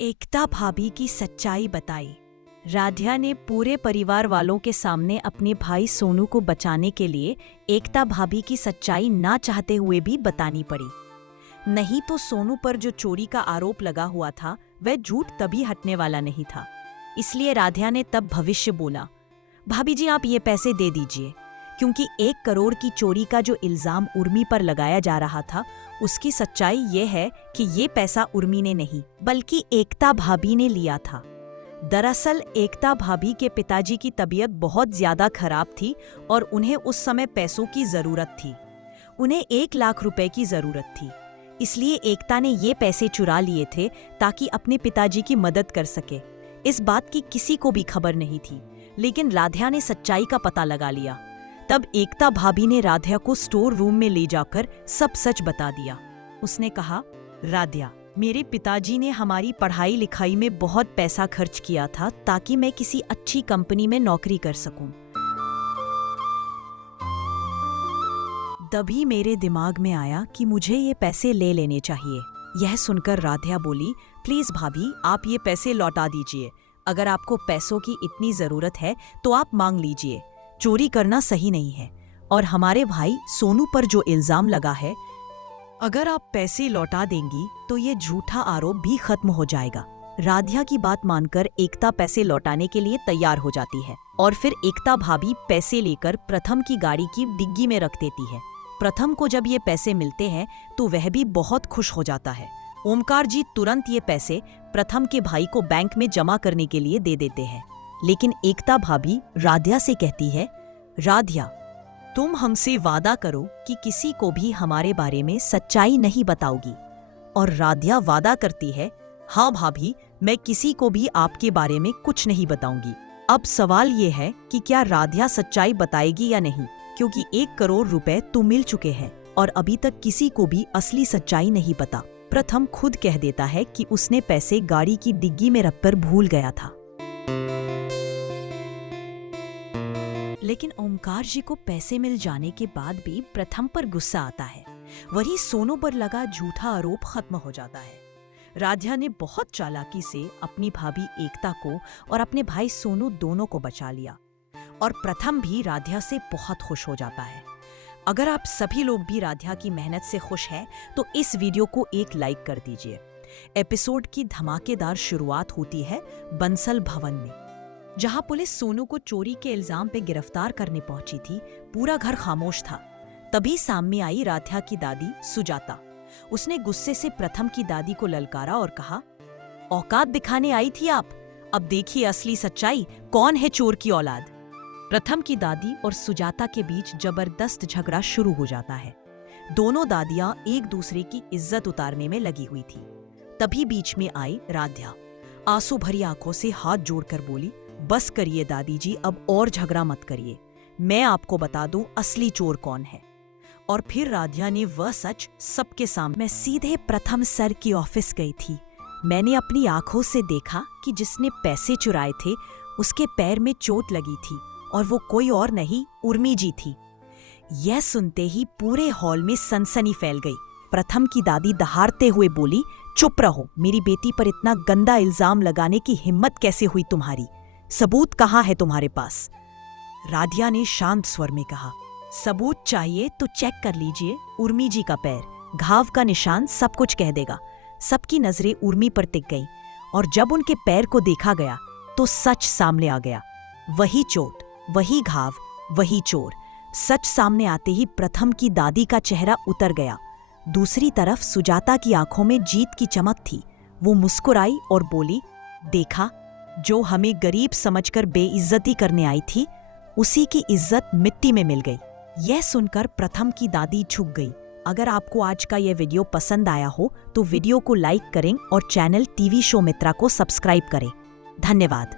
एकता भाभी की सच्चाई बताई। राध्या ने पूरे परिवार वालों के सामने अपने भाई सोनू को बचाने के लिए एकता भाभी की सच्चाई ना चाहते हुए भी बतानी पड़ी। नहीं तो सोनू पर जो चोरी का आरोप लगा हुआ था वह झूठ तभी हटने वाला नहीं था। इसलिए राध्या ने तब भविष्य बोला, भाभी जी आप ये पैसे दे दीजिए, क्योंकि 1 करोड़ की चोरी का जो इल्जाम उर्मी पर लगाया जा रहा था उसकी सच्चाई ये है कि ये पैसा उर्मी ने नहीं बल्कि एकता भाभी ने लिया था। दरअसल एकता भाभी के पिताजी की तबीयत बहुत ज्यादा खराब थी और उन्हें उस समय पैसों की जरूरत थी। उन्हें 1 लाख रुपए की जरूरत थी। इसलिए एकता ने ये पैसे चुरा लिए थे ताकि अपने पिताजी की मदद कर सके। इस बात की किसी को भी खबर नहीं थी, लेकिन राध्या ने सच्चाई का पता लगा लिया। तब एकता भाभी ने राध्या को स्टोर रूम में ले जाकर सब सच बता दिया। उसने कहा, राध्या, मेरे पिताजी ने हमारी पढ़ाई लिखाई में बहुत पैसा खर्च किया था ताकि मैं किसी अच्छी कंपनी में नौकरी कर सकूं। तभी मेरे दिमाग में आया कि मुझे ये पैसे ले लेने चाहिए। यह सुनकर राध्या बोली, प्लीज भाभी आप ये पैसे लौटा दीजिए। अगर आपको पैसों की इतनी जरूरत है तो आप मांग लीजिए। चोरी करना सही नहीं है और हमारे भाई सोनू पर जो इल्जाम लगा है, अगर आप पैसे लौटा देंगी तो ये झूठा आरोप भी खत्म हो जाएगा। राध्या की बात मानकर एकता पैसे लौटाने के लिए तैयार हो जाती है और फिर एकता भाभी पैसे लेकर प्रथम की गाड़ी की डिग्गी में रख देती है। प्रथम को जब ये पैसे मिलते हैं तो वह भी बहुत खुश हो जाता है। ओमकार जी तुरंत ये पैसे प्रथम के भाई को बैंक में जमा करने के लिए दे देते हैं। लेकिन एकता भाभी राध्या से कहती है, राध्या तुम हमसे वादा करो कि किसी को भी हमारे बारे में सच्चाई नहीं बताओगी। और राध्या वादा करती है, हाँ भाभी मैं किसी को भी आपके बारे में कुछ नहीं बताऊंगी। अब सवाल ये है कि क्या राध्या सच्चाई बताएगी या नहीं, क्योंकि 1 करोड़ रुपए तो मिल चुके हैं और अभी तक किसी को भी असली सच्चाई नहीं पता। प्रथम खुद कह देता है कि उसने पैसे गाड़ी की डिग्गी में रखकर भूल गया था। लेकिन ओमकार जी को पैसे मिल जाने के बाद भी प्रथम पर गुस्सा आता है। वही सोनू पर लगा झूठा आरोप खत्म हो जाता है। राध्या ने बहुत चालाकी से अपनी भाभी एकता को और अपने भाई सोनू दोनों को बचा लिया और प्रथम भी राध्या से बहुत खुश हो जाता है। अगर आप सभी लोग भी राध्या की मेहनत से खुश हैं तो इस वीडियो को एक लाइक कर दीजिए। एपिसोड की धमाकेदार शुरुआत होती है बंसल भवन में, जहां पुलिस सोनू को चोरी के इल्जाम पे गिरफ्तार करने पहुंची थी। पूरा घर खामोश था। तभी सामने आई राध्या की दादी सुजाता। उसने गुस्से से प्रथम की दादी को ललकारा और कहा, औकात दिखाने आई थी आप, अब देखिए असली सच्चाई, कौन है चोर की औलाद। प्रथम की दादी और सुजाता के बीच जबरदस्त झगड़ा शुरू हो जाता है। दोनों दादियां एक दूसरे की इज्जत उतारने में लगी हुई थी। तभी बीच में आई राध्या। आंसू भरी आंखों से हाथ जोड़कर बोली, बस करिए दादी जी, अब और झगड़ा मत करिए, मैं आपको बता दूं असली चोर कौन है। और फिर राध्या ने वह सच सबके सामने, मैं सीधे प्रथम सर की ऑफिस गई थी। मैंने अपनी आंखों से देखा कि जिसने पैसे चुराए थे उसके पैर में चोट लगी थी और वो कोई और नहीं उर्मी जी थी। यह सुनते ही पूरे हॉल में सनसनी फैल गई। प्रथम की दादी दहाड़ते हुए बोली, चुप रहो, मेरी बेटी पर इतना गंदा इल्जाम लगाने की हिम्मत कैसे हुई तुम्हारी? सबूत कहाँ है तुम्हारे पास? राध्या ने शांत स्वर में कहा, सबूत चाहिए तो चेक कर लीजिए उर्मी जी का पैर, घाव का निशान सब कुछ कह देगा। सबकी नजरें उर्मी पर टिक गईं और जब उनके पैर को देखा गया तो सच सामने आ गया। वही चोट, वही घाव, वही चोर। सच सामने आते ही प्रथम की दादी का चेहरा उतर गया। दूसरी तरफ सुजाता की आंखों में जीत की चमक थी। वो मुस्कुराई और बोली, देखा, जो हमें गरीब समझकर बेइज्जती करने आई थी उसी की इज्जत मिट्टी में मिल गई। यह सुनकर प्रथम की दादी झुक गई। अगर आपको आज का यह वीडियो पसंद आया हो तो वीडियो को लाइक करें और चैनल टीवी शो मित्रा को सब्सक्राइब करें। धन्यवाद।